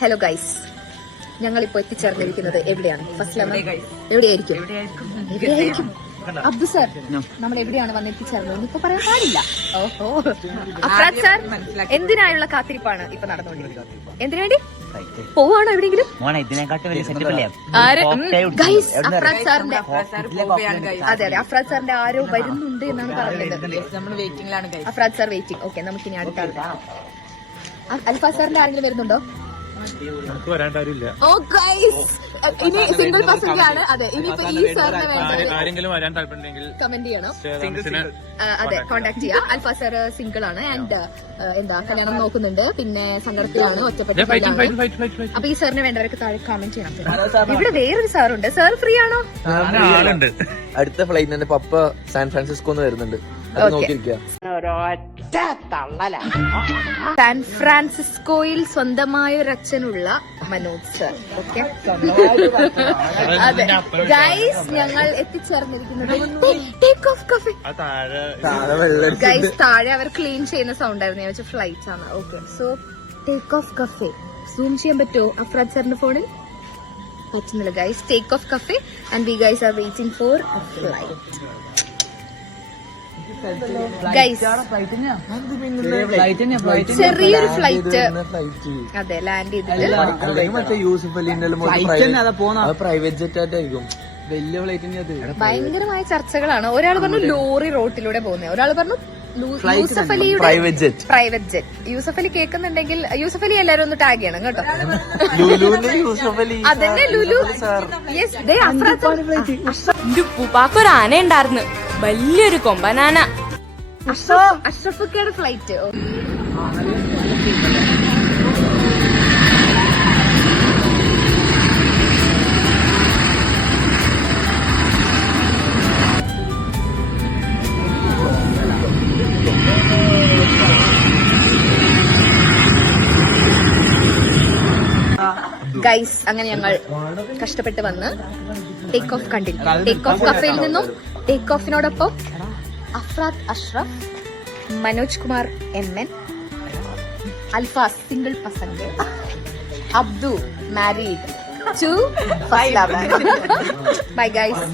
Hello guys, ഞങ്ങളിപ്പോ എത്തിച്ചേർന്നിരിക്കുന്നത് എവിടെയാണ്? എവിടെയായിരിക്കും? അബ്ദു സാർ, നമ്മൾ എവിടെയാണ് വന്ന് എത്തിച്ചേർന്നത് ഇപ്പൊ പറയാൻ പാടില്ല. ഓഹോ, അഫ്രാദ് സാർ, എന്തിനായുള്ള കാത്തിരിപ്പാണ് ഇപ്പൊ നടന്നുകൊണ്ടിരിക്കുന്നത്? എന്തിനു വേണ്ടി പോവാണോ എവിടെയെങ്കിലും? അഫ്രാദ് സാറിന്റെ അഫ്രാദ് സാറിന്റെ ആരോ വരുന്നുണ്ട് എന്നാണ് പറഞ്ഞത്. Afrad sir waiting. ഓക്കെ, നമുക്കിനി അടുത്ത അൽഫാസ് സാറിന്റെ ആരെങ്കിലും വരുന്നുണ്ടോ? ഓ ഗൈസ്, ഇനി സിംഗിൾ പാസഞ്ചർ ആണ്. അതെ, ഇനിയിപ്പോ ഈ സാറിനെ കമന്റ് ചെയ്യണം. അതെ, കോണ്ടാക്ട് ചെയ്യാം. അൽഫാസ് സാർ സിംഗിൾ ആണ് ആൻഡ് കല്യാണം നോക്കുന്നുണ്ട്, പിന്നെ സങ്കടത്തിലാണ്, ഒറ്റപ്പെട്ടിലാണ്. അപ്പൊ ഈ സാറിന് വേണ്ടവർക്ക് താഴെ കമന്റ് ചെയ്യണം. ഇവിടെ വേറൊരു സാറുണ്ട്. സാർ ഫ്രീ ആണോ? അടുത്ത ഫ്ലൈറ്റ് തന്നെ പപ്പ സാൻ ഫ്രാൻസിസ്കോന്ന് വരുന്നുണ്ട്. സാൻ ഫ്രാൻസിസ്കോയിൽ സ്വന്തമായ ഒരു അച്ഛനുള്ള മനോജ് സർ. ഓക്കെ, അതെ ഗൈസ്, ഞങ്ങൾ എത്തിച്ചേർന്നിരിക്കുന്നത് ടേക്ക് ഓഫ് കഫേ. ഗൈസ്, താഴെ അവർ ക്ലീൻ ചെയ്യുന്ന സൗണ്ട് ആയിരുന്നു. ഞാൻ വെച്ച ഫ്ലൈറ്റ്സ് ആണ്. Okay, so take off cafe zoom ചെയ്യാൻ പറ്റുമോ അഫ്രാദ് സാറിന്റെ ഫോണിൽ? പറ്റുന്നില്ല guys. Take off cafe and we guys are waiting for A flight. ചെറിയൊരു ഫ്ലൈറ്റ്, അതെ, ലാൻഡ് ചെയ്തിട്ട് പ്രൈവറ്റ് ജെറ്റ് ആയിട്ടായിരിക്കും. വലിയ ഫ്ലൈറ്റ്. ഭയങ്കരമായ ചർച്ചകളാണ്. ഒരാൾ പറഞ്ഞു ലോറി റോട്ടിലൂടെ പോകുന്നത്, ഒരാൾ പറഞ്ഞു യൂസഫ് അലിയുടെ പ്രൈവറ്റ് ജെറ്റ്. യൂസഫ് അലി കേൾക്കുന്നുണ്ടെങ്കിൽ യൂസഫ് അലി എല്ലാരും ഒന്ന് ടാഗ് ചെയ്യണം കേട്ടോ. അതന്നെ ലുലു. ഉപ്പാക്കൊരു ആന ഉണ്ടായിരുന്നു, വലിയൊരു കൊമ്പനാന. അഷ്റഫുക്കയുടെ ഫ്ലൈറ്റ്. ഗൈസ്, അങ്ങനെ ഞങ്ങൾ കഷ്ടപ്പെട്ട് വന്ന് ടേക്ക് ഓഫ് കണ്ടില്ല. ടേക്ക് ഓഫ് കഫേയിൽ നിന്നും ടേക്ക് ഓഫിനോടൊപ്പം അഫ്രാദ് അഷ്റഫ്, മനോജ് കുമാർ MN, അൽഫാസ് സിംഗിൾ പസംഗ്, Abdu married to first love. Bye guys.